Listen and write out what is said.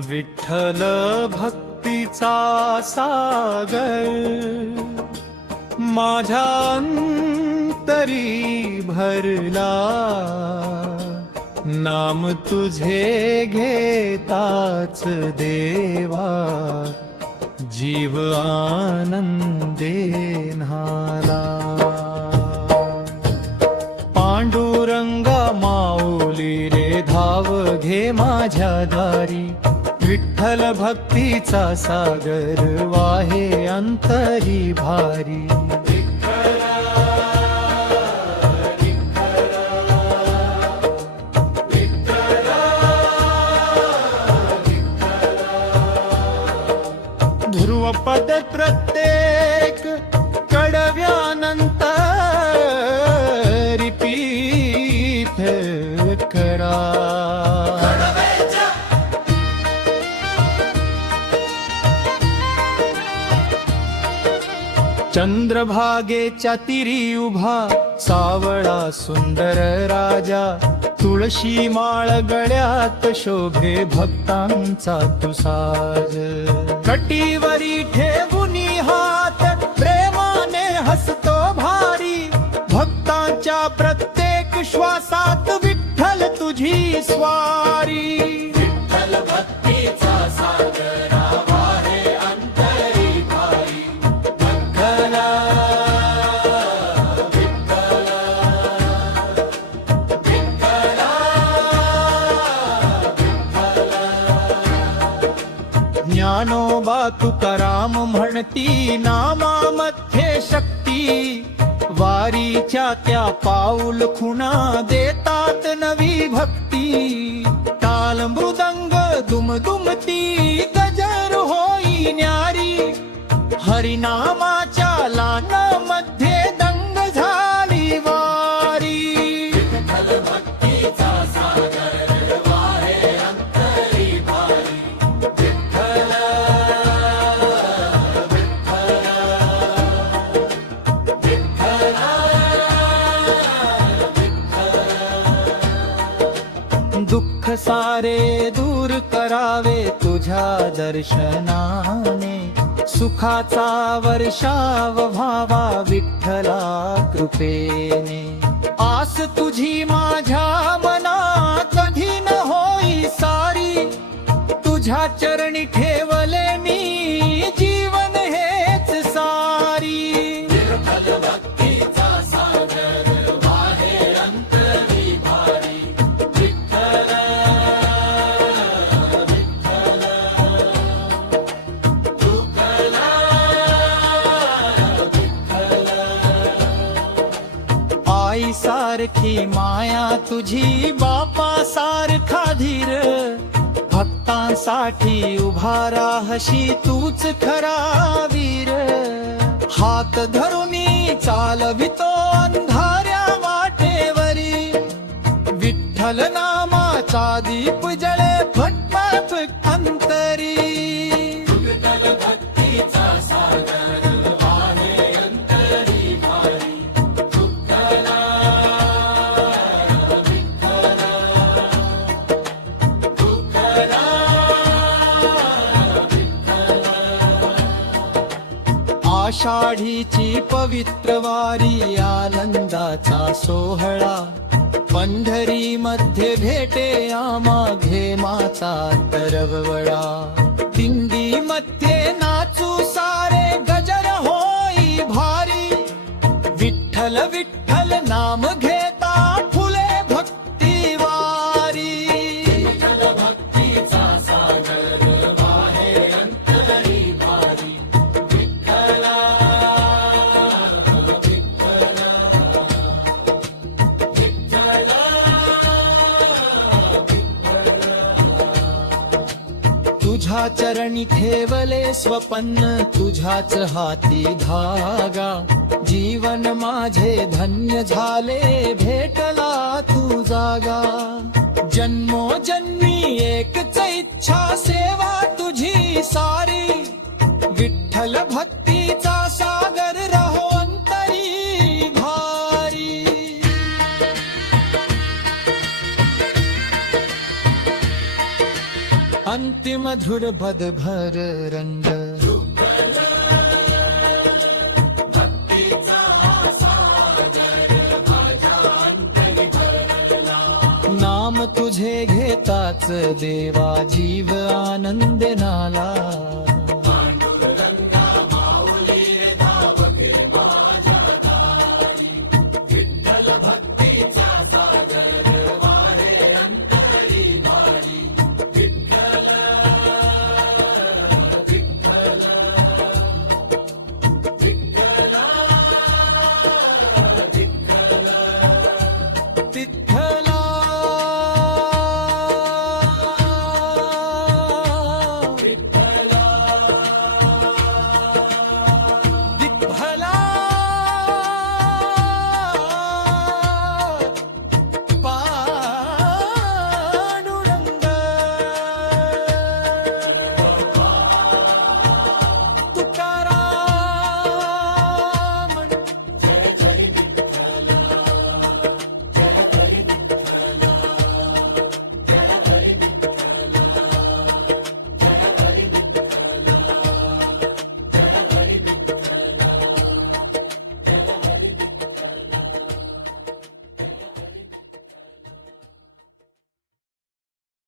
विठ्ठल भक्तीचा सागर माझ्या अंतरी भरला, नाम तुझे घेताच देवा जीव आनंदे न्हाला। पांडुरंगा माऊली रे धाव घे माझ्या दारी, विठ्ठल भक्तीचा सागर वाहे अंतरी भारी। ध्रुवपद प्रत्येक कडव्यानंतर पीठ करा। चंद्रभागेच्या तिरी उभा सावळा सुंदर राजा, तुळशी माळ गळ्यात शोभे भक्तांचा तू साज। कटीवरी ठेवुनी हात प्रेमाने हसतो भारी, भक्तांच्या प्रत्येक श्वासात विठ्ठल तुझी स्वारी। विठ्ठल भक्तीचा सागर वाहे अंतरी भारी, विठ्ठला विठ्ठला विठ्ठला विठ्ठला। ज्ञानोबा तुकाराम म्हणती नामामध्ये शक्ती, वारीच्या त्या पाऊल खुणा देतात नवी भक्ती। ताल मृदंग दुमदुमती गजर होई न्यारी, हरिनामाच्या लानामध्ये दंग झाली वारी। विठ्ठल भक्तीचा सागर वाहे अंतरी भारी, विठ्ठला दुःख सारे दूर करावे तुझ्या दर्शनाने, सुखाचा वर्षाव व्हावा विठ्ठला कृपेने। आस तुझी माझ्या मनात कधी न होई सारी, तुझ्या चरणी ठेवले मी जीवन हेच सारी। विठ्ठल भक्तीचा सागर वाहे अंतरी भारी, विठ्ठला विठ्ठला तुकला विठ्ठला। आई सारखी माया तुझी, बापा सारखा धीर, भक्तांसाठी उभा राहशी तूच खरा वीर। हात धरुनी चालवितो अंधाऱ्या वाटेवरी, विठ्ठल नामाचा दीप जळे फटफट अंतरी। विठ्ठल भक्तीचा सागर वाहे अंतरी भारी, विठ्ठला विठ्ठला विठ्ठला विठ्ठला। आषाढीची पवित्र वारी आनंदाचा सोहळा, पंढरी मध्ये भेटे आम्हा घेमाचा तरवळा। दिंडी मध्ये नाचू सारे गजर होई भारी, विठ्ठल विठ्ठल नाम घेता फुले भक्ती वारी। विठ्ठल भक्तीचा सागर वाहे अंतरी भारी, विठ्ठला विठ्ठला विठ्ठला विठ्ठला। तुझ्या चरणी ठेवले स्वपन्न तुझ्याच हाती धागा, जीवन माझे धन्य झाले भेटला तू जागा। जन्मोजन्मी एकच इच्छा सेवा तुझी सारी, विठ्ठल भक्तीचा सागर रहो अंतरी भारी। मधुर पदभर रंग. नाम तुझे घेताच देवा जीव आनंद नाला.